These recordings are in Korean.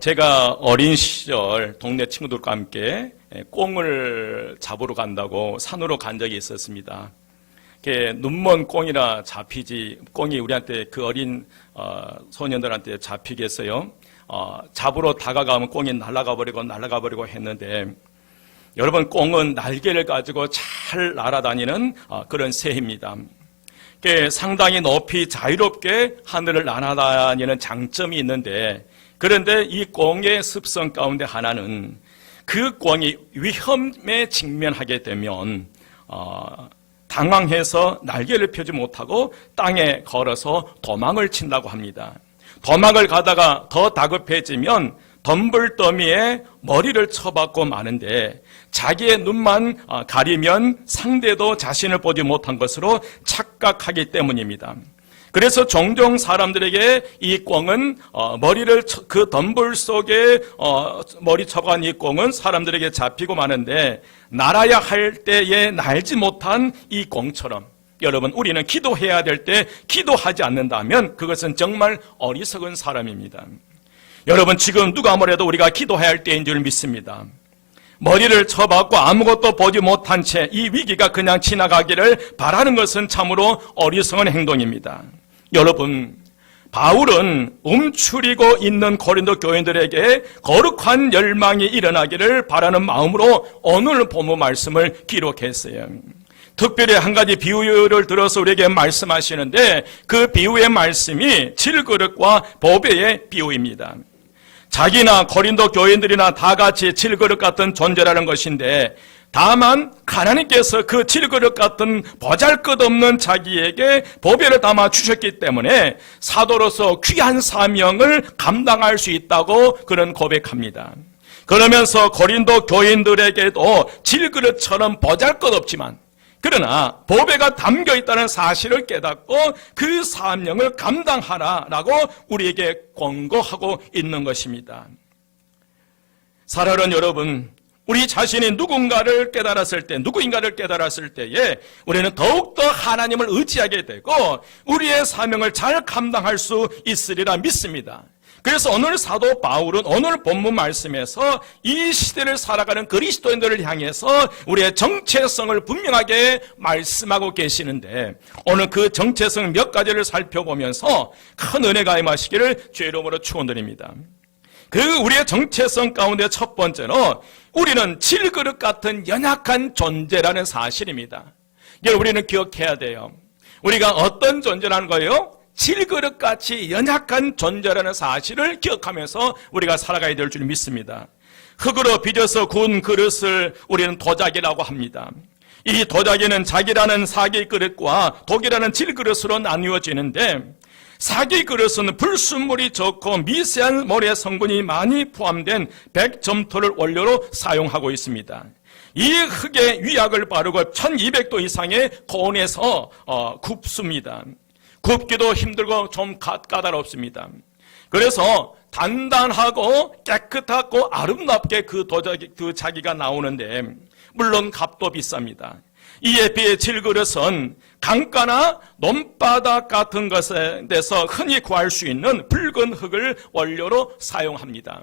제가 어린 시절 동네 친구들과 함께 꽁을 잡으러 간다고 산으로 간 적이 있었습니다. 눈먼 꽁이라 잡히지, 꽁이 우리한테 그 어린 소년들한테 잡히겠어요? 잡으러 다가가면 꽁이 날아가 버리고 했는데, 여러분, 꽁은 날개를 가지고 잘 날아다니는 그런 새입니다. 상당히 높이 자유롭게 하늘을 날아다니는 장점이 있는데, 그런데 이 꽁의 습성 가운데 하나는 그 꽁이 위험에 직면하게 되면 당황해서 날개를 펴지 못하고 땅에 걸어서 도망을 친다고 합니다. 도망을 가다가 더 다급해지면 덤불더미에 머리를 쳐박고 마는데, 자기의 눈만 가리면 상대도 자신을 보지 못한 것으로 착각하기 때문입니다. 그래서 종종 사람들에게 이 꽁은 머리를 그 덤불 속에 머리 쳐간 이 꽁은 사람들에게 잡히고 마는데, 날아야 할 때에 날지 못한 이 꽁처럼 여러분, 우리는 기도해야 될 때 기도하지 않는다면 그것은 정말 어리석은 사람입니다. 여러분, 지금 누가 뭐래도 우리가 기도해야 할 때인 줄 믿습니다. 머리를 쳐박고 아무것도 보지 못한 채 이 위기가 그냥 지나가기를 바라는 것은 참으로 어리석은 행동입니다. 여러분, 바울은 움츠리고 있는 고린도 교인들에게 거룩한 열망이 일어나기를 바라는 마음으로 오늘 본문 말씀을 기록했어요. 특별히 한 가지 비유를 들어서 우리에게 말씀하시는데, 그 비유의 말씀이 질그릇과 보배의 비유입니다. 자기나 고린도 교인들이나 다 같이 질그릇 같은 존재라는 것인데, 다만 하나님께서 그 질그릇 같은 보잘것없는 자기에게 보배를 담아 주셨기 때문에 사도로서 귀한 사명을 감당할 수 있다고 그런 고백합니다. 그러면서 고린도 교인들에게도 질그릇처럼 보잘것없지만, 그러나 보배가 담겨 있다는 사실을 깨닫고 그 사명을 감당하라라고 우리에게 권고하고 있는 것입니다. 사랑하는 여러분, 우리 자신이 누군가를 깨달았을 때에 우리는 더욱더 하나님을 의지하게 되고 우리의 사명을 잘 감당할 수 있으리라 믿습니다. 그래서 오늘 사도 바울은 오늘 본문 말씀에서 이 시대를 살아가는 그리스도인들을 향해서 우리의 정체성을 분명하게 말씀하고 계시는데, 오늘 그 정체성 몇 가지를 살펴보면서 큰 은혜가 임하시기를 주의 이름으로 축원드립니다. 그 우리의 정체성 가운데 첫 번째로 우리는 질그릇 같은 연약한 존재라는 사실입니다. 이걸 우리는 기억해야 돼요. 우리가 어떤 존재라는 거예요? 질그릇같이 연약한 존재라는 사실을 기억하면서 우리가 살아가야 될 줄 믿습니다. 흙으로 빚어서 구운 그릇을 우리는 도자기라고 합니다. 이 도자기는 자기라는 사기 그릇과 독이라는 질그릇으로 나누어지는데, 사기 그릇은 불순물이 적고 미세한 모래 성분이 많이 포함된 백점토를 원료로 사용하고 있습니다. 이 흙에 위약을 바르고 1200도 이상의 고온에서 굽습니다. 굽기도 힘들고 좀 까다롭습니다. 그래서 단단하고 깨끗하고 아름답게 그 자기가 나오는데, 물론 값도 비쌉니다. 이에 비해 질그릇은 강가나 논바닥 같은 것에서 흔히 구할 수 있는 붉은 흙을 원료로 사용합니다.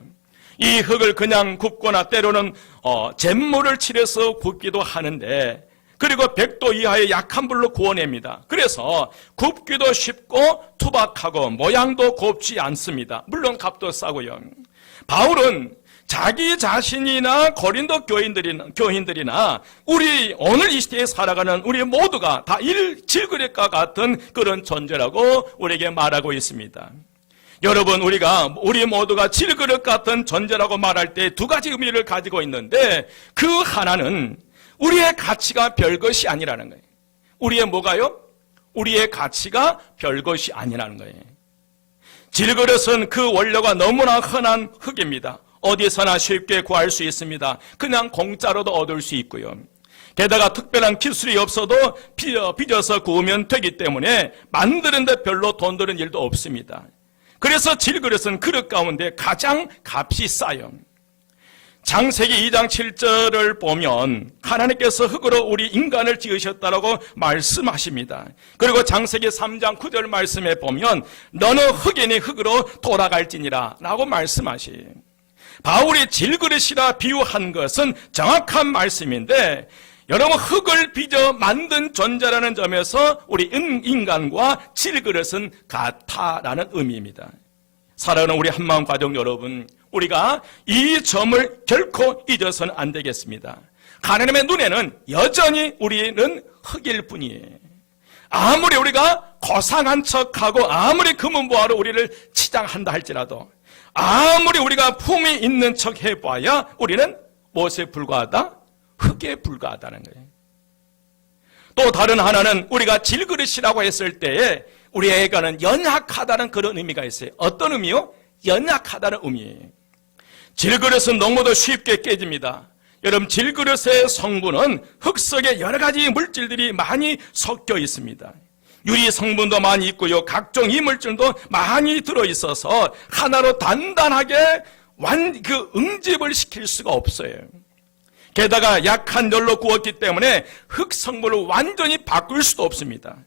이 흙을 그냥 굽거나 때로는 잿물을 칠해서 굽기도 하는데, 그리고 100도 이하의 약한 불로 구워냅니다. 그래서 굽기도 쉽고 투박하고 모양도 곱지 않습니다. 물론 값도 싸고요. 바울은 자기 자신이나 고린도 교인들이나 우리 오늘 이 시대에 살아가는 우리 모두가 다 질그릇과 같은 그런 존재라고 우리에게 말하고 있습니다. 여러분, 우리 모두가 질그릇 같은 존재라고 말할 때 두 가지 의미를 가지고 있는데, 그 하나는 우리의 가치가 별것이 아니라는 거예요. 우리의 뭐가요? 우리의 가치가 별것이 아니라는 거예요. 질그릇은 그 원료가 너무나 흔한 흙입니다. 어디서나 쉽게 구할 수 있습니다. 그냥 공짜로도 얻을 수 있고요. 게다가 특별한 기술이 없어도 빚어서 구우면 되기 때문에 만드는데 별로 돈 드는 일도 없습니다. 그래서 질그릇은 그릇 가운데 가장 값이 싸요. 창세기 2장 7절을 보면 하나님께서 흙으로 우리 인간을 지으셨다라고 말씀하십니다. 그리고 창세기 3장 9절 말씀에 보면 너는 흙이니 흙으로 돌아갈지니라 라고 말씀하시. 바울이 질그릇이라 비유한 것은 정확한 말씀인데, 여러분 흙을 빚어 만든 존재라는 점에서 우리 인간과 질그릇은 같다라는 의미입니다. 사랑하는 우리 한마음 가족 여러분, 우리가 이 점을 결코 잊어서는 안 되겠습니다. 하나님의 눈에는 여전히 우리는 흙일 뿐이에요. 아무리 우리가 고상한 척하고 아무리 금은보화로 우리를 치장한다 할지라도, 아무리 우리가 품이 있는 척 해봐야 우리는 무엇에 불과하다? 흙에 불과하다는 거예요. 또 다른 하나는 우리가 질그릇이라고 했을 때에 우리에게는 연약하다는 그런 의미가 있어요. 어떤 의미요? 연약하다는 의미예요. 질그릇은 너무도 쉽게 깨집니다. 여러분, 질그릇의 성분은 흙 속에 여러 가지 물질들이 많이 섞여 있습니다. 유리 성분도 많이 있고요, 각종 이물질도 많이 들어있어서 하나로 단단하게 응집을 시킬 수가 없어요. 게다가 약한 열로 구웠기 때문에 흙 성분을 완전히 바꿀 수도 없습니다.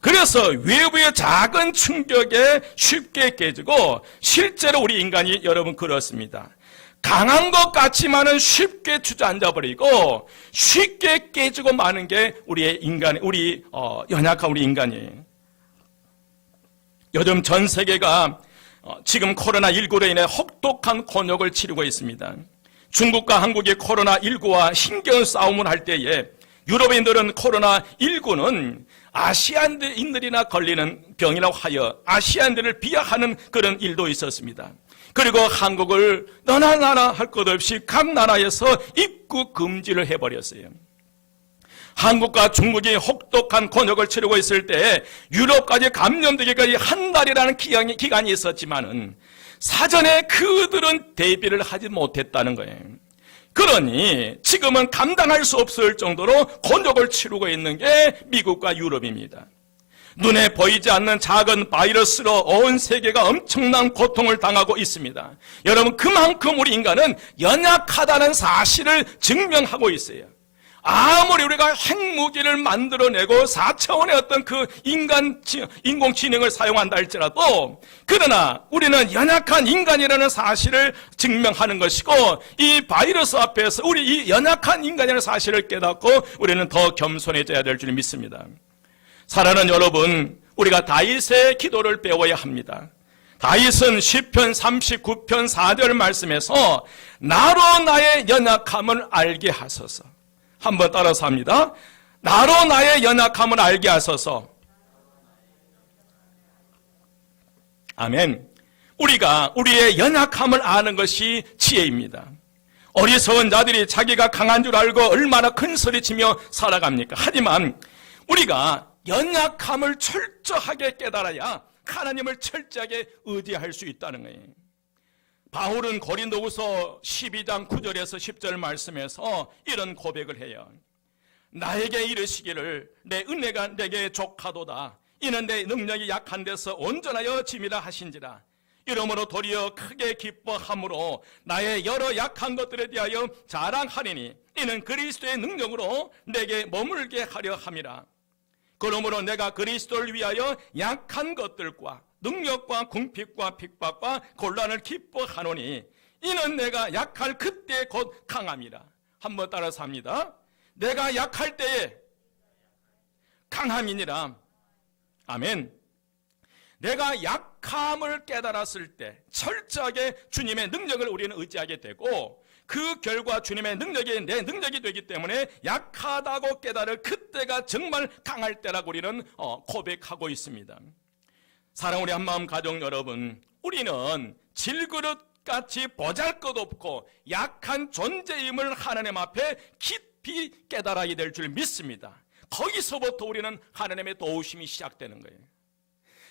그래서 외부의 작은 충격에 쉽게 깨지고, 실제로 우리 인간이 여러분 그렇습니다. 강한 것 같지만은 쉽게 주저앉아 버리고 쉽게 깨지고 마는 게 우리의 인간, 연약한 우리 인간이에요. 요즘 전 세계가 지금 코로나19로 인해 혹독한 곤욕을 치르고 있습니다. 중국과 한국이 코로나19와 힘겨운 싸움을 할 때에 유럽인들은 코로나19는 아시안인들이나 걸리는 병이라고 하여 아시안들을 비하하는 그런 일도 있었습니다. 그리고 한국을 너나 나나 할 것 없이 각 나라에서 입국 금지를 해버렸어요. 한국과 중국이 혹독한 곤욕을 치르고 있을 때 유럽까지 감염되기까지 한 달이라는 기간이 있었지만은 사전에 그들은 대비를 하지 못했다는 거예요. 그러니 지금은 감당할 수 없을 정도로 곤욕을 치르고 있는 게 미국과 유럽입니다. 눈에 보이지 않는 작은 바이러스로 온 세계가 엄청난 고통을 당하고 있습니다. 여러분, 그만큼 우리 인간은 연약하다는 사실을 증명하고 있어요. 아무리 우리가 핵무기를 만들어내고 4차원의 어떤 그 인공지능을 사용한다 할지라도, 그러나 우리는 연약한 인간이라는 사실을 증명하는 것이고, 이 바이러스 앞에서 우리 이 연약한 인간이라는 사실을 깨닫고 우리는 더 겸손해져야 될 줄 믿습니다. 사랑하는 여러분, 우리가 다윗의 기도를 배워야 합니다. 다윗은 시편 39편 4절 말씀에서 나로 나의 연약함을 알게 하소서. 한번 따라서 합니다. 나로 나의 연약함을 알게 하소서. 아멘. 우리가 우리의 연약함을 아는 것이 지혜입니다. 어리석은 자들이 자기가 강한 줄 알고 얼마나 큰 소리치며 살아갑니까? 하지만 우리가 연약함을 철저하게 깨달아야 하나님을 철저하게 의지할 수 있다는 거예요. 바울은 고린도후서 12장 9절에서 10절 말씀에서 이런 고백을 해요. 나에게 이르시기를 내 은혜가 내게 족하도다. 이는 내 능력이 약한 데서 온전하여 짐이라 하신지라. 이러므로 도리어 크게 기뻐함으로 나의 여러 약한 것들에 대하여 자랑하리니 이는 그리스도의 능력으로 내게 머물게 하려 함이라. 그러므로 내가 그리스도를 위하여 약한 것들과 능력과 궁핍과 핍박과 곤란을 기뻐하노니 이는 내가 약할 그때 곧 강함이라. 한번 따라서 합니다. 내가 약할 때에 강함이니라. 아멘. 내가 약함을 깨달았을 때 철저하게 주님의 능력을 우리는 의지하게 되고, 그 결과 주님의 능력이 내 능력이 되기 때문에 약하다고 깨달을 그때가 정말 강할 때라고 우리는 고백하고 있습니다. 사랑 우리 한마음 가족 여러분, 우리는 질그릇같이 보잘것없고 약한 존재임을 하나님 앞에 깊이 깨달아야 될 줄 믿습니다. 거기서부터 우리는 하나님의 도우심이 시작되는 거예요.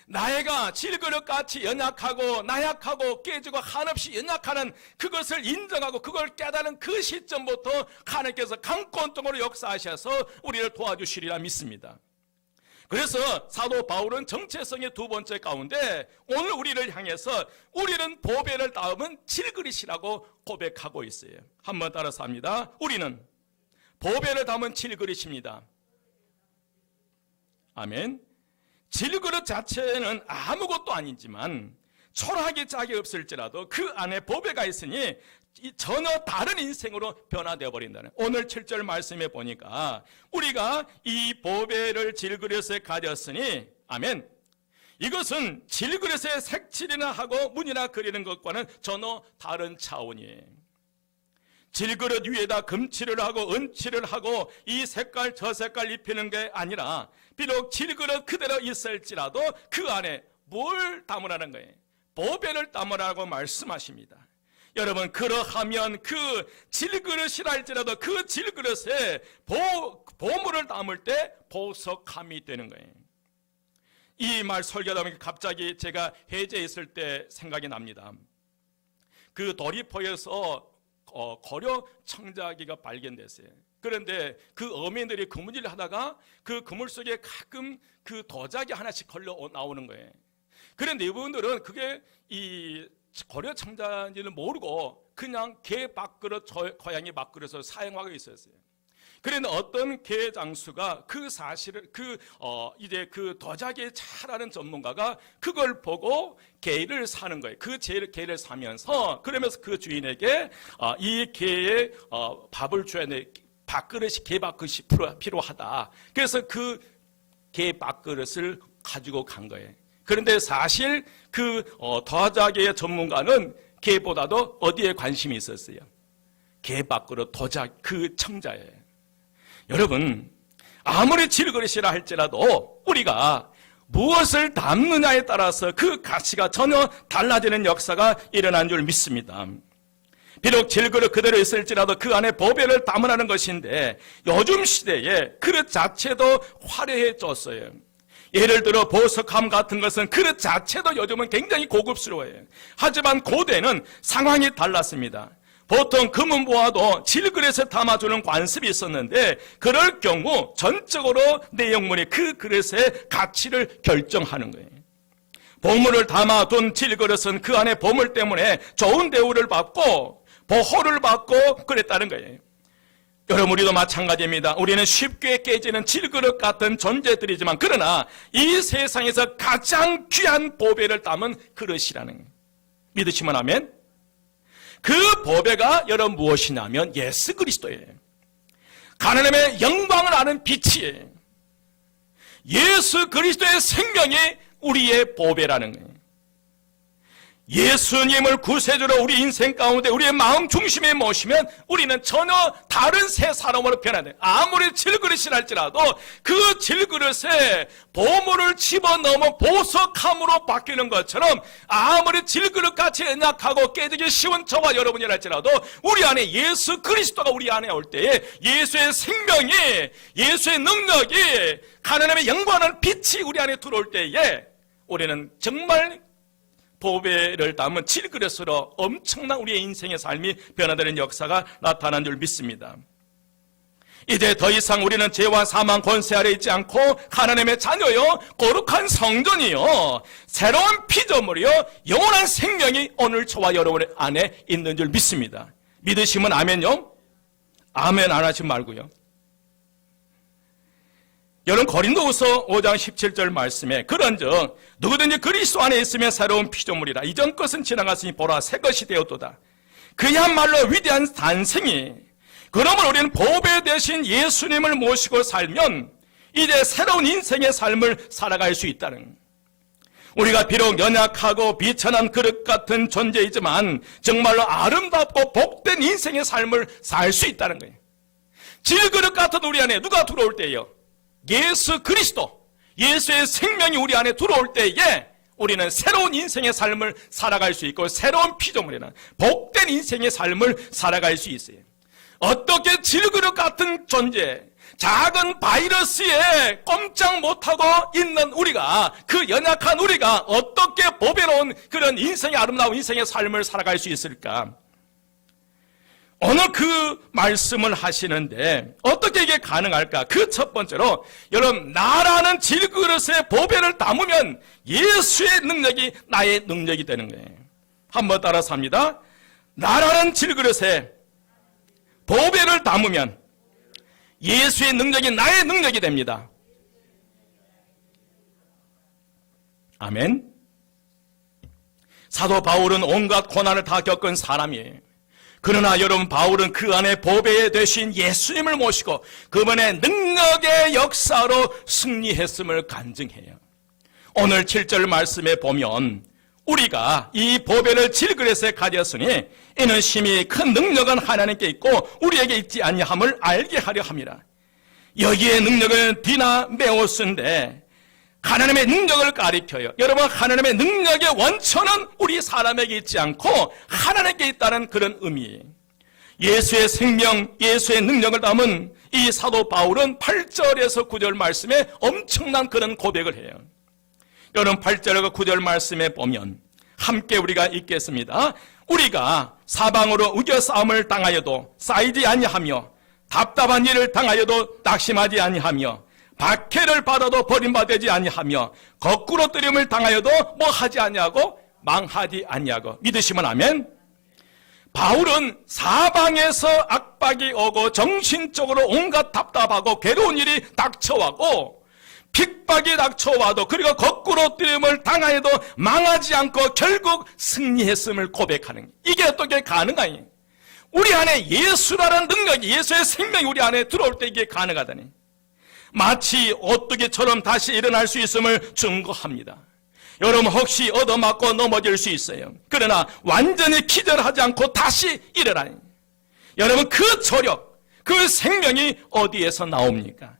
나이가 질그릇같이 연약하고 나약하고 깨지고 한없이 연약하는 그것을 인정하고 그걸 깨달은 그 시점부터 하나님께서 강권통으로 역사하셔서 우리를 도와주시리라 믿습니다. 그래서 사도 바울은 정체성의 두 번째 가운데 오늘 우리를 향해서 우리는 보배를 담은 질그릇이라고 고백하고 있어요. 한번 따라서 합니다. 우리는 보배를 담은 질그릇입니다. 아멘. 질그릇 자체는 아무것도 아니지만 초라하게 짝이 없을지라도 그 안에 보배가 있으니 전혀 다른 인생으로 변화되어 버린다는, 오늘 7절 말씀에 보니까 우리가 이 보배를 질그릇에 가졌으니, 아멘, 이것은 질그릇에 색칠이나 하고 문이나 그리는 것과는 전혀 다른 차원이에요. 질그릇 위에다 금칠을 하고 은칠을 하고 이 색깔 저 색깔 입히는 게 아니라 비록 질그릇 그대로 있을지라도 그 안에 뭘 담으라는 거예요? 보배를 담으라고 말씀하십니다. 여러분, 그러하면 그 질그릇이라 할지라도 그 질그릇에 보물을 담을 때 보석함이 되는 거예요. 이 말 설교하다 보니까 갑자기 제가 해제에 있을 때 생각이 납니다. 그 도리포에서 고려 청자기가 발견됐어요. 그런데 그 어민들이 그물질을 하다가 그 그물 속에 가끔 그 도자기 하나씩 걸려 나오는 거예요. 그런데 이분들은 그게 이 고려 청자기를 모르고 그냥 개 밥그릇, 고양이 밥그릇을 사용하고 있었어요. 그런데 어떤 개 장수가 그 사실을 이제 그 도자기에 잘 아는 전문가가 그걸 보고 개를 사는 거예요. 그 개를 사면서 그러면서 그 주인에게 이 개의 밥을 줘야 돼. 밥그릇이 개 밥그릇이 필요하다. 그래서 그 개 밥그릇을 가지고 간 거예요. 그런데 사실 그 도자기의 전문가는 개보다도 어디에 관심이 있었어요? 개 밥그릇 도자기 그 청자예요. 여러분, 아무리 질그릇이라 할지라도 우리가 무엇을 담느냐에 따라서 그 가치가 전혀 달라지는 역사가 일어난 줄 믿습니다. 비록 질그릇 그대로 있을지라도 그 안에 보배를 담으라는 것인데 요즘 시대에 그릇 자체도 화려해졌어요. 예를 들어 보석함 같은 것은 그릇 자체도 요즘은 굉장히 고급스러워요. 하지만 고대는 상황이 달랐습니다. 보통 금은 보아도 질그릇에 담아주는 관습이 있었는데 그럴 경우 전적으로 내용물이 그 그릇의 가치를 결정하는 거예요. 보물을 담아둔 질그릇은 그 안에 보물 때문에 좋은 대우를 받고 보호를 받고 그랬다는 거예요. 여러분, 우리도 마찬가지입니다. 우리는 쉽게 깨지는 질그릇 같은 존재들이지만 그러나 이 세상에서 가장 귀한 보배를 담은 그릇이라는 거예요. 믿으시면 아멘. 그 보배가 여러분 무엇이냐면 예수 그리스도예요. 하나님의 영광을 아는 빛이에요. 예수 그리스도의 생명이 우리의 보배라는 거예요. 예수님을 구세주로 우리 인생 가운데 우리의 마음 중심에 모시면 우리는 전혀 다른 새 사람으로 변화돼요. 아무리 질그릇이라 할지라도 그 질그릇에 보물을 집어넣으면 보석함으로 바뀌는 것처럼 아무리 질그릇같이 연약하고 깨지기 쉬운 저와 여러분이라 할지라도 우리 안에 예수 그리스도가 우리 안에 올 때에 예수의 생명이, 예수의 능력이, 하나님의 영광하는 빛이 우리 안에 들어올 때에 우리는 정말 보배를 담은 질그릇으로 엄청난 우리의 인생의 삶이 변화되는 역사가 나타난 줄 믿습니다. 이제 더 이상 우리는 죄와 사망 권세 아래 있지 않고 하나님의 자녀요, 거룩한 성전이요, 새로운 피조물이요, 영원한 생명이 오늘 저와 여러분 안에 있는 줄 믿습니다. 믿으시면 아멘요? 아멘 안 하지 말고요. 여러분, 고린도후서 5장 17절 말씀에 그런즉 누구든지 그리스도 안에 있으면 새로운 피조물이라. 이전 것은 지나갔으니 보라 새 것이 되었도다. 그야말로 위대한 탄생이. 그러면 우리는 보배 대신 예수님을 모시고 살면 이제 새로운 인생의 삶을 살아갈 수 있다는 거예요. 우리가 비록 연약하고 비천한 그릇 같은 존재이지만 정말로 아름답고 복된 인생의 삶을 살 수 있다는 거예요. 질그릇 같은 우리 안에 누가 들어올 때예요? 예수 그리스도, 예수의 생명이 우리 안에 들어올 때에 우리는 새로운 인생의 삶을 살아갈 수 있고 새로운 피조물이나 복된 인생의 삶을 살아갈 수 있어요. 어떻게 질그릇 같은 존재, 작은 바이러스에 꼼짝 못하고 있는 우리가, 그 연약한 우리가 어떻게 보배로운 그런 인생의 아름다운 인생의 삶을 살아갈 수 있을까? 오늘 그 말씀을 하시는데 어떻게 이게 가능할까? 그 첫 번째로 여러분, 나라는 질그릇에 보배를 담으면 예수의 능력이 나의 능력이 되는 거예요. 한번 따라서 합니다. 나라는 질그릇에 보배를 담으면 예수의 능력이 나의 능력이 됩니다. 아멘. 사도 바울은 온갖 고난을 다 겪은 사람이에요. 그러나 여러분, 바울은 그 안에 보배 되신 예수님을 모시고 그분의 능력의 역사로 승리했음을 간증해요. 오늘 7절 말씀에 보면 우리가 이 보배를 질그릇에 가졌으니 이는 심히 큰 능력은 하나님께 있고 우리에게 있지 아니함을 알게 하려 함이라. 여기에 능력은 디나메오스인데 하나님의 능력을 가리켜요. 여러분, 하나님의 능력의 원천은 우리 사람에게 있지 않고 하나님께 있다는 그런 의미예요. 예수의 생명, 예수의 능력을 담은 이 사도 바울은 8절에서 9절 말씀에 엄청난 그런 고백을 해요. 여러분, 8절과 9절 말씀에 보면 함께 우리가 읽겠습니다. 우리가 사방으로 우겨싸움을 당하여도 쌓이지 아니하며 답답한 일을 당하여도 낙심하지 아니하며 박해를 받아도 버림받지 아니하며 거꾸로 뜨림을 당하여도 뭐 하지 아니하고 망하지 아니하고. 믿으시면 아멘. 바울은 사방에서 압박이 오고 정신적으로 온갖 답답하고 괴로운 일이 닥쳐와고 핍박이 닥쳐와도 그리고 거꾸로 뜨림을 당하여도 망하지 않고 결국 승리했음을 고백하는, 이게 어떻게 가능하니? 우리 안에 예수라는 능력이, 예수의 생명이 우리 안에 들어올 때 이게 가능하다니. 마치 오뚜기처럼 다시 일어날 수 있음을 증거합니다. 여러분, 혹시 얻어맞고 넘어질 수 있어요. 그러나 완전히 기절하지 않고 다시 일어나니. 여러분, 그 조력, 그 생명이 어디에서 나옵니까?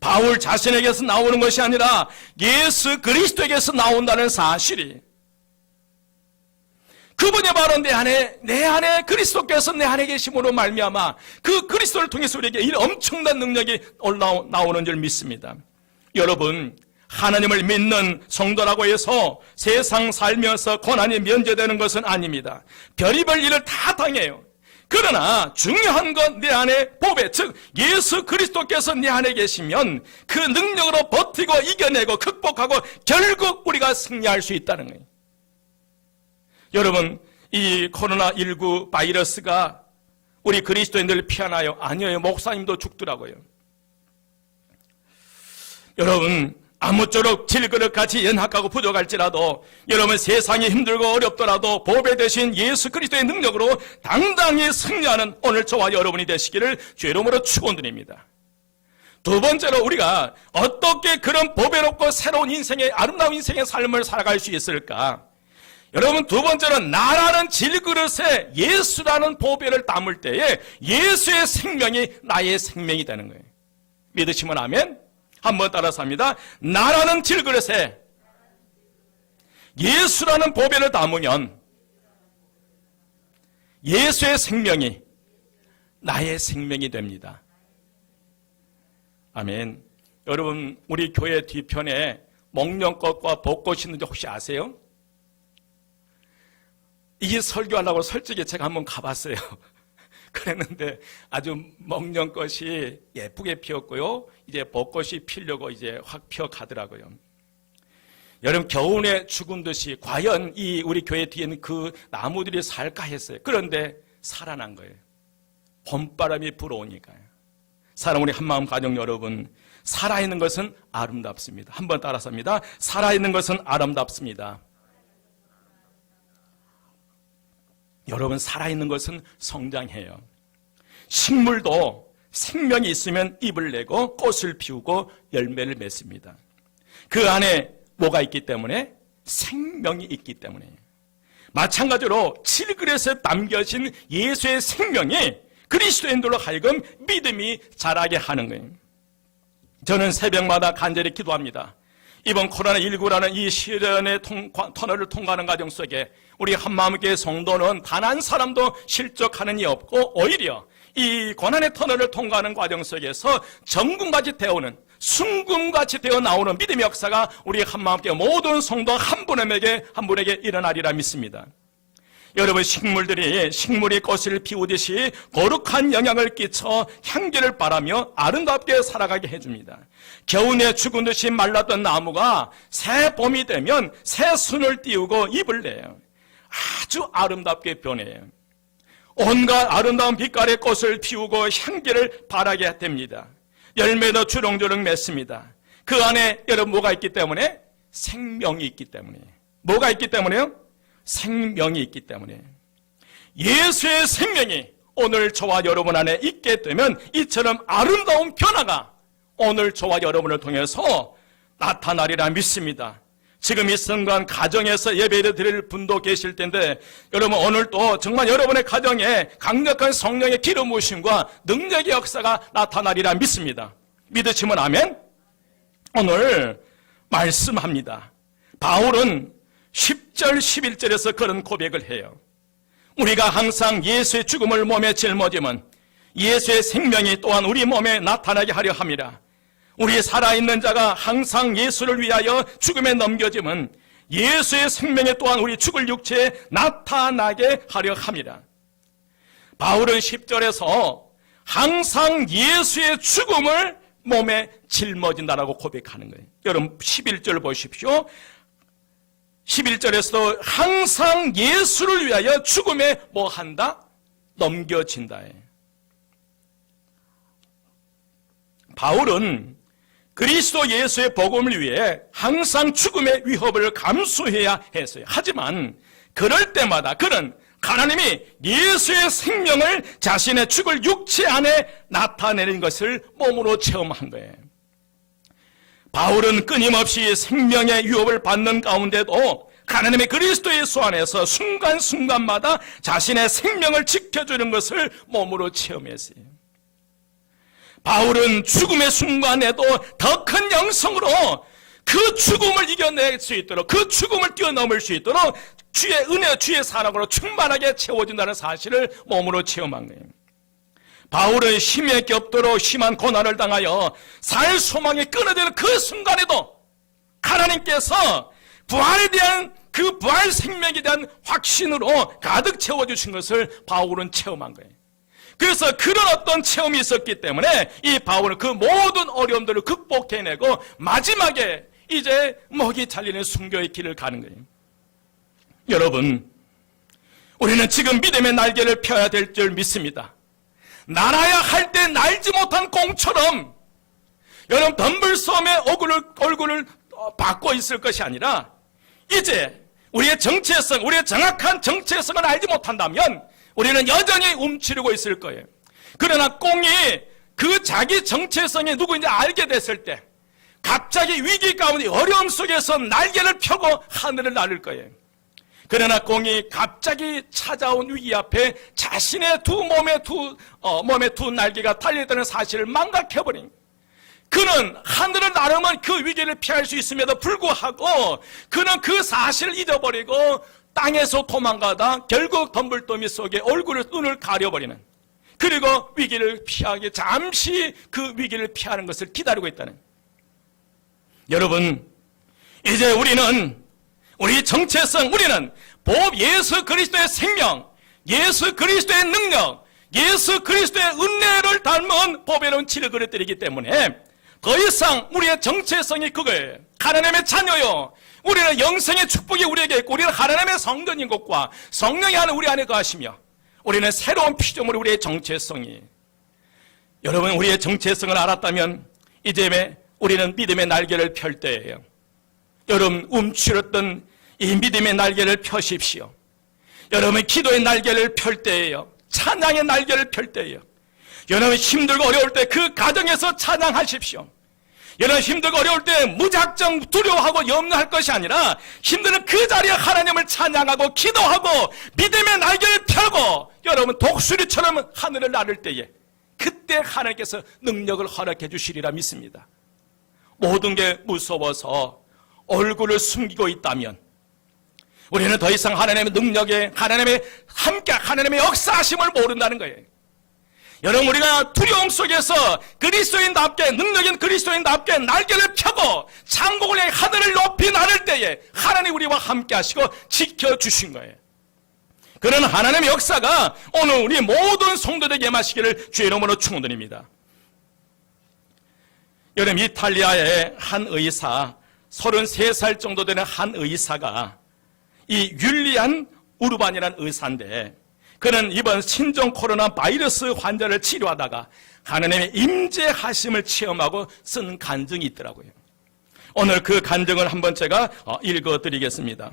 바울 자신에게서 나오는 것이 아니라 예수 그리스도에게서 나온다는 사실이, 그분이 바로 내 안에 그리스도께서 내 안에 계심으로 말미암아 그 그리스도를 통해서 우리에게 이 엄청난 능력이 나오는 줄 믿습니다. 여러분, 하나님을 믿는 성도라고 해서 세상 살면서 고난이 면제되는 것은 아닙니다. 별의별 일을 다 당해요. 그러나 중요한 건 내 안에 보배, 즉 예수 그리스도께서 내 안에 계시면 그 능력으로 버티고 이겨내고 극복하고 결국 우리가 승리할 수 있다는 거예요. 여러분, 이 코로나19 바이러스가 우리 그리스도인들을 피하나요? 아니에요. 목사님도 죽더라고요. 여러분, 아무쪼록 질그릇같이 연약하고 부족할지라도 여러분, 세상이 힘들고 어렵더라도 보배 되신 예수 그리스도의 능력으로 당당히 승리하는 오늘 저와 여러분이 되시기를 주의 이름으로 축원드립니다. 두 번째로, 우리가 어떻게 그런 보배롭고 새로운 인생의 아름다운 인생의 삶을 살아갈 수 있을까? 여러분, 두 번째는 나라는 질그릇에 예수라는 보배를 담을 때에 예수의 생명이 나의 생명이 되는 거예요. 믿으시면 아멘. 한번 따라서 합니다. 나라는 질그릇에 예수라는 보배를 담으면 예수의 생명이 나의 생명이 됩니다. 아멘. 여러분, 우리 교회 뒤편에 목련꽃과 벚꽃이 있는지 혹시 아세요? 이 설교하려고 솔직히 제가 한번 가봤어요. 그랬는데 아주 목련꽃이 예쁘게 피었고요. 이제 벚꽃이 피려고 이제 확 피어가더라고요. 여러분, 겨울에 죽은 듯이 과연 이 우리 교회 뒤에 있는 그 나무들이 살까 했어요. 그런데 살아난 거예요. 봄바람이 불어오니까요. 사랑, 우리 한마음 가족 여러분, 살아있는 것은 아름답습니다. 한번 따라서 합니다. 살아있는 것은 아름답습니다. 여러분, 살아있는 것은 성장해요. 식물도 생명이 있으면 잎을 내고 꽃을 피우고 열매를 맺습니다. 그 안에 뭐가 있기 때문에? 생명이 있기 때문에. 마찬가지로 질그릇에 담겨진 예수의 생명이 그리스도인들로 하여금 믿음이 자라게 하는 거예요. 저는 새벽마다 간절히 기도합니다. 이번 코로나19라는 이 시련의 터널을 통과하는 과정 속에 우리 한마음교회 성도는 단 한 사람도 실족하는 이 없고 오히려 이 고난의 터널을 통과하는 과정 속에서 정금같이 되어오는, 순금같이 되어 나오는 믿음의 역사가 우리 한마음교회 모든 성도 한 분에게 일어나리라 믿습니다. 여러분, 식물이 꽃을 피우듯이 거룩한 영향을 끼쳐 향기를 바라며 아름답게 살아가게 해줍니다. 겨우내 죽은 듯이 말랐던 나무가 새 봄이 되면 새 순을 띄우고 잎을 내요. 아주 아름답게 변해요. 온갖 아름다운 빛깔의 꽃을 피우고 향기를 바라게 됩니다. 열매도 주렁주렁 맺습니다. 그 안에 여러분 뭐가 있기 때문에? 생명이 있기 때문에. 뭐가 있기 때문에요? 생명이 있기 때문에. 예수의 생명이 오늘 저와 여러분 안에 있게 되면 이처럼 아름다운 변화가 오늘 저와 여러분을 통해서 나타나리라 믿습니다. 지금 이 순간 가정에서 예배를 드릴 분도 계실 텐데, 여러분 오늘 또 정말 여러분의 가정에 강력한 성령의 기름 부으심과 능력의 역사가 나타나리라 믿습니다. 믿으시면 아멘. 오늘 말씀합니다. 바울은 10절 11절에서 그런 고백을 해요. 우리가 항상 예수의 죽음을 몸에 짊어지면 예수의 생명이 또한 우리 몸에 나타나게 하려 함이라. 우리 살아있는 자가 항상 예수를 위하여 죽음에 넘겨지면 예수의 생명이 또한 우리 죽을 육체에 나타나게 하려 함이라. 바울은 10절에서 항상 예수의 죽음을 몸에 짊어진다라고 고백하는 거예요. 여러분 11절 보십시오. 11절에서도 항상 예수를 위하여 죽음에 뭐 한다? 넘겨진다. 바울은 그리스도 예수의 복음을 위해 항상 죽음의 위협을 감수해야 했어요. 하지만 그럴 때마다 그는 하나님이 예수의 생명을 자신의 죽을 육체 안에 나타내는 것을 몸으로 체험한 거예요. 바울은 끊임없이 생명의 유업을 받는 가운데도 하나님의 그리스도 예수 안에서 순간순간마다 자신의 생명을 지켜주는 것을 몸으로 체험했어요. 바울은 죽음의 순간에도 더 큰 영성으로 그 죽음을 이겨낼 수 있도록, 그 죽음을 뛰어넘을 수 있도록 주의 은혜, 주의 사랑으로 충만하게 채워준다는 사실을 몸으로 체험한 거예요. 바울은 힘에 겹도록 심한 고난을 당하여 살 소망이 끊어지는 그 순간에도 하나님께서 부활에 대한 그 부활 생명에 대한 확신으로 가득 채워주신 것을 바울은 체험한 거예요. 그래서 그런 어떤 체험이 있었기 때문에 이 바울은 그 모든 어려움들을 극복해내고 마지막에 이제 목이 잘리는 순교의 길을 가는 거예요. 여러분, 우리는 지금 믿음의 날개를 펴야 될 줄 믿습니다. 날아야 할 때 날지 못한 공처럼 여러분 덤불섬에 얼굴을 받고 있을 것이 아니라 이제 우리의 정체성, 우리의 정확한 정체성을 알지 못한다면 우리는 여전히 움츠리고 있을 거예요. 그러나 꽁이 그 자기 정체성이 누구인지 알게 됐을 때 갑자기 위기 가운데 어려움 속에서 날개를 펴고 하늘을 나를 거예요. 그러나 꽁이 갑자기 찾아온 위기 앞에 자신의 몸의 두 날개가 달려있다는 사실을 망각해버린, 그는 하늘을 나르면 그 위기를 피할 수 있음에도 불구하고 그는 그 사실을 잊어버리고 땅에서 도망가다 결국 덤불더미 속에 눈을 가려버리는, 그리고 위기를 피하기, 잠시 그 위기를 피하는 것을 기다리고 있다는. 여러분, 이제 우리 정체성, 우리는 예수 그리스도의 생명, 예수 그리스도의 능력, 예수 그리스도의 은혜를 닮은 보배로운 치를 그릇들이기 때문에 더 이상 우리의 정체성이 그거예요. 하나님의 자녀요, 우리는 영생의 축복이 우리에게 있고 우리는 하나님의 성전인 것과 성령이 하는 우리 안에 거하시며 우리는 새로운 피조물이 우리의 정체성이. 여러분, 우리의 정체성을 알았다면 이제 우리는 믿음의 날개를 펼 때예요. 여러분, 움츠렸던 이 믿음의 날개를 펴십시오. 여러분, 기도의 날개를 펼 때예요. 찬양의 날개를 펼 때예요. 여러분, 힘들고 어려울 때 그 가정에서 찬양하십시오. 여러분, 힘들고 어려울 때 무작정 두려워하고 염려할 것이 아니라 힘드는 그 자리에 하나님을 찬양하고 기도하고 믿음의 날개를 펴고 여러분 독수리처럼 하늘을 나를 때에 그때 하나님께서 능력을 허락해 주시리라 믿습니다. 모든 게 무서워서 얼굴을 숨기고 있다면 우리는 더 이상 하나님의 능력에, 하나님의 함께 하나님의 역사하심을 모른다는 거예요. 여러분, 우리가 두려움 속에서 그리스도인답게, 능력인 그리스도인답게 날개를 펴고 창공을 향해 하늘을 높이 나를 때에 하나님 우리와 함께 하시고 지켜주신 거예요. 그런 하나님의 역사가 오늘 우리 모든 성도들에게 임하시기를 주의 이름으로 축원드립니다. 여러분, 이탈리아의 한 의사, 33살 정도 되는 한 의사가 이 율리안 우르반이라는 의사인데, 그는 이번 신종 코로나 바이러스 환자를 치료하다가 하나님의 임재하심을 체험하고 쓴 간증이 있더라고요. 오늘 그 간증을 한번 제가 읽어드리겠습니다.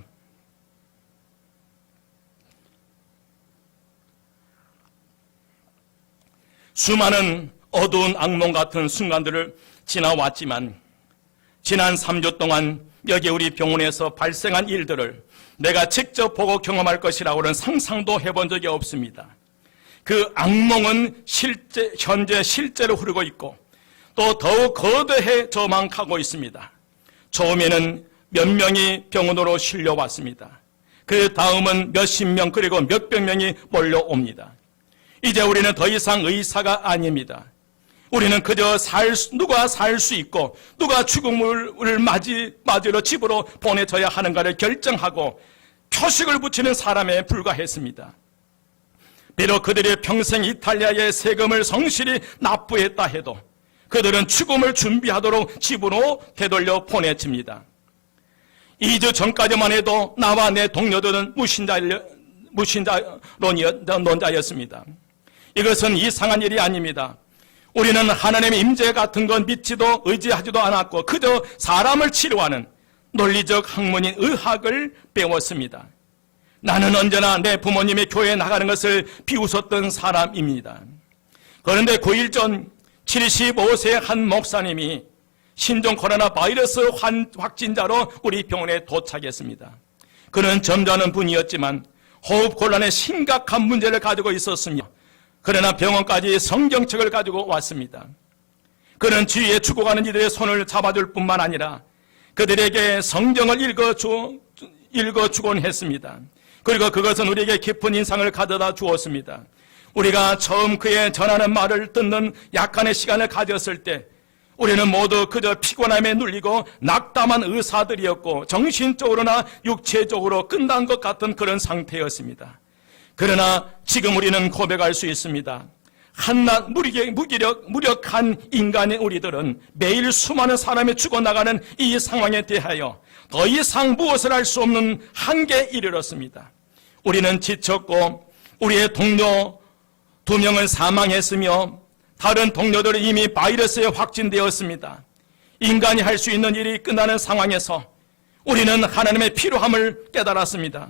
수많은 어두운 악몽 같은 순간들을 지나왔지만 지난 3주 동안 여기 우리 병원에서 발생한 일들을 내가 직접 보고 경험할 것이라고는 상상도 해본 적이 없습니다. 그 악몽은 현재 실제로 흐르고 있고 또 더욱 거대해져만 가고 있습니다. 처음에는 몇 명이 병원으로 실려왔습니다. 그 다음은 몇십 명 그리고 몇백 명이 몰려옵니다. 이제 우리는 더 이상 의사가 아닙니다. 우리는 그저 누가 살 수 있고 누가 죽음을 맞으러 집으로 보내져야 하는가를 결정하고 표식을 붙이는 사람에 불과했습니다. 비록 그들이 평생 이탈리아의 세금을 성실히 납부했다 해도 그들은 죽음을 준비하도록 집으로 되돌려 보내집니다. 2주 전까지만 해도 나와 내 동료들은 무신론자였습니다. 이것은 이상한 일이 아닙니다. 우리는 하나님의 임재 같은 건 믿지도 의지하지도 않았고 그저 사람을 치료하는 논리적 학문인 의학을 배웠습니다. 나는 언제나 내 부모님의 교회에 나가는 것을 비웃었던 사람입니다. 그런데 9일 전 75세 한 목사님이 신종 코로나 바이러스 확진자로 우리 병원에 도착했습니다. 그는 점잖은 분이었지만 호흡 곤란의 심각한 문제를 가지고 있었으며 그러나 병원까지 성경책을 가지고 왔습니다. 그는 주위에 죽어가는 이들의 손을 잡아줄 뿐만 아니라 그들에게 성경을 읽어주곤 했습니다. 그리고 그것은 우리에게 깊은 인상을 가져다 주었습니다. 우리가 처음 그의 전하는 말을 듣는 약간의 시간을 가졌을 때 우리는 모두 그저 피곤함에 눌리고 낙담한 의사들이었고 정신적으로나 육체적으로 끝난 것 같은 그런 상태였습니다. 그러나 지금 우리는 고백할 수 있습니다. 한낱 무력한 인간인 우리들은 매일 수많은 사람이 죽어나가는 이 상황에 대하여 더 이상 무엇을 할 수 없는 한계에 이르렀습니다. 우리는 지쳤고 우리의 동료 2명은 사망했으며 다른 동료들은 이미 바이러스에 확진되었습니다. 인간이 할 수 있는 일이 끝나는 상황에서 우리는 하나님의 필요함을 깨달았습니다.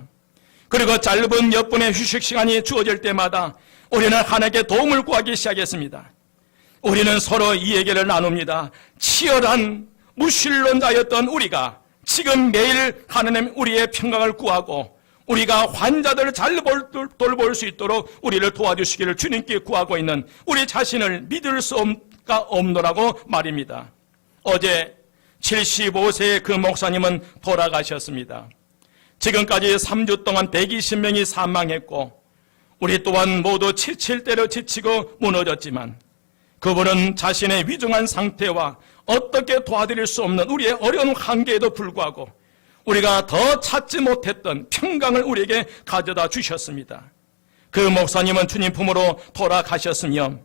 그리고 짧은 몇 분의 휴식 시간이 주어질 때마다 우리는 하나님께 도움을 구하기 시작했습니다. 우리는 서로 이 얘기를 나눕니다. 치열한 무신론자였던 우리가 지금 매일 하나님 우리의 평강을 구하고 우리가 환자들을 잘 돌볼 수 있도록 우리를 도와주시기를 주님께 구하고 있는 우리 자신을 믿을 수가 없노라고 말입니다. 어제 75세의 그 목사님은 돌아가셨습니다. 지금까지 3주 동안 120명이 사망했고 우리 또한 모두 칠칠대로 지치고 무너졌지만 그분은 자신의 위중한 상태와 어떻게 도와드릴 수 없는 우리의 어려운 한계에도 불구하고 우리가 더 찾지 못했던 평강을 우리에게 가져다 주셨습니다. 그 목사님은 주님 품으로 돌아가셨으며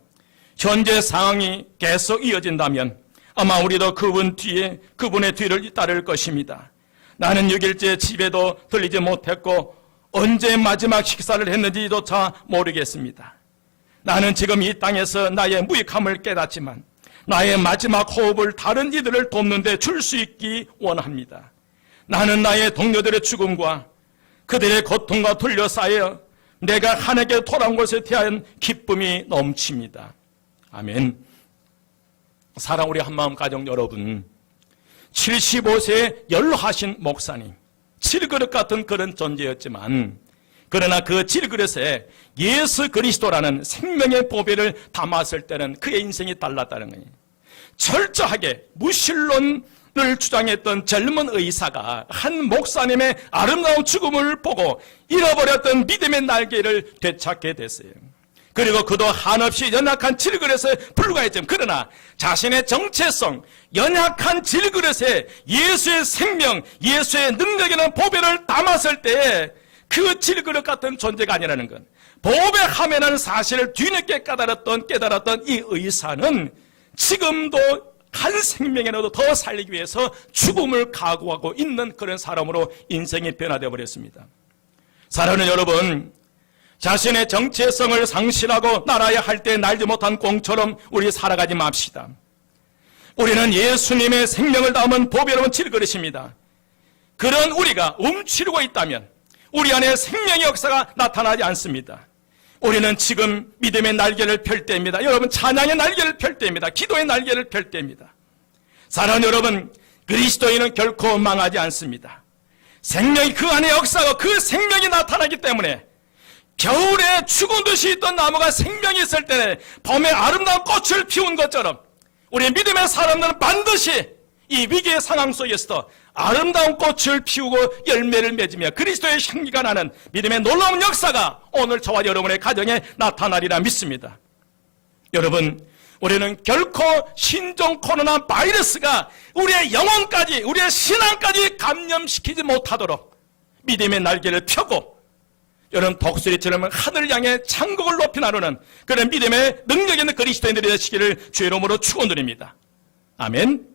현재 상황이 계속 이어진다면 아마 우리도 그분의 뒤를 따를 것입니다. 나는 6일째 집에도 들리지 못했고 언제 마지막 식사를 했는지조차 모르겠습니다. 나는 지금 이 땅에서 나의 무익함을 깨닫지만 나의 마지막 호흡을 다른 이들을 돕는 데 줄 수 있기 원합니다. 나는 나의 동료들의 죽음과 그들의 고통과 둘러싸여 내가 하나님께 돌아온 것에 대한 기쁨이 넘칩니다. 아멘. 사랑 우리 한마음 가정 여러분, 75세의 연로하신 목사님, 질그릇 같은 그런 존재였지만 그러나 그 질그릇에 예수 그리스도라는 생명의 보배를 담았을 때는 그의 인생이 달랐다는 거예요. 철저하게 무신론을 주장했던 젊은 의사가 한 목사님의 아름다운 죽음을 보고 잃어버렸던 믿음의 날개를 되찾게 됐어요. 그리고 그도 한없이 연약한 질그릇에 불과했지만 그러나 자신의 정체성, 연약한 질그릇에 예수의 생명, 예수의 능력이라는 보배를 담았을 때에 그 질그릇 같은 존재가 아니라는 것, 보배함이라는 사실을 뒤늦게 깨달았던 이 의사는 지금도 한 생명이라도 더 살리기 위해서 죽음을 각오하고 있는 그런 사람으로 인생이 변화되어 버렸습니다. 사랑하는 여러분, 자신의 정체성을 상실하고 날아야 할 때 날지 못한 꽁처럼 우리 살아가지 맙시다. 우리는 예수님의 생명을 담은 보배로운 질그릇입니다. 그런 우리가 움츠리고 있다면 우리 안에 생명의 역사가 나타나지 않습니다. 우리는 지금 믿음의 날개를 펼 때입니다. 여러분, 찬양의 날개를 펼 때입니다. 기도의 날개를 펼 때입니다. 사랑하는 여러분, 그리스도인은 결코 망하지 않습니다. 생명이 그 안에 역사가 그 생명이 나타나기 때문에 겨울에 죽은 듯이 있던 나무가 생명이 있을 때 봄에 아름다운 꽃을 피운 것처럼 우리 믿음의 사람들은 반드시 이 위기의 상황 속에서도 아름다운 꽃을 피우고 열매를 맺으며 그리스도의 향기가 나는 믿음의 놀라운 역사가 오늘 저와 여러분의 가정에 나타나리라 믿습니다. 여러분, 우리는 결코 신종 코로나 바이러스가 우리의 영혼까지, 우리의 신앙까지 감염시키지 못하도록 믿음의 날개를 펴고 여러분, 독수리처럼 하늘을 향해 창국을 높이 나누는 그런 믿음의 능력 있는 그리스도인들이 되시기를 주의 이름으로 축원드립니다. 아멘.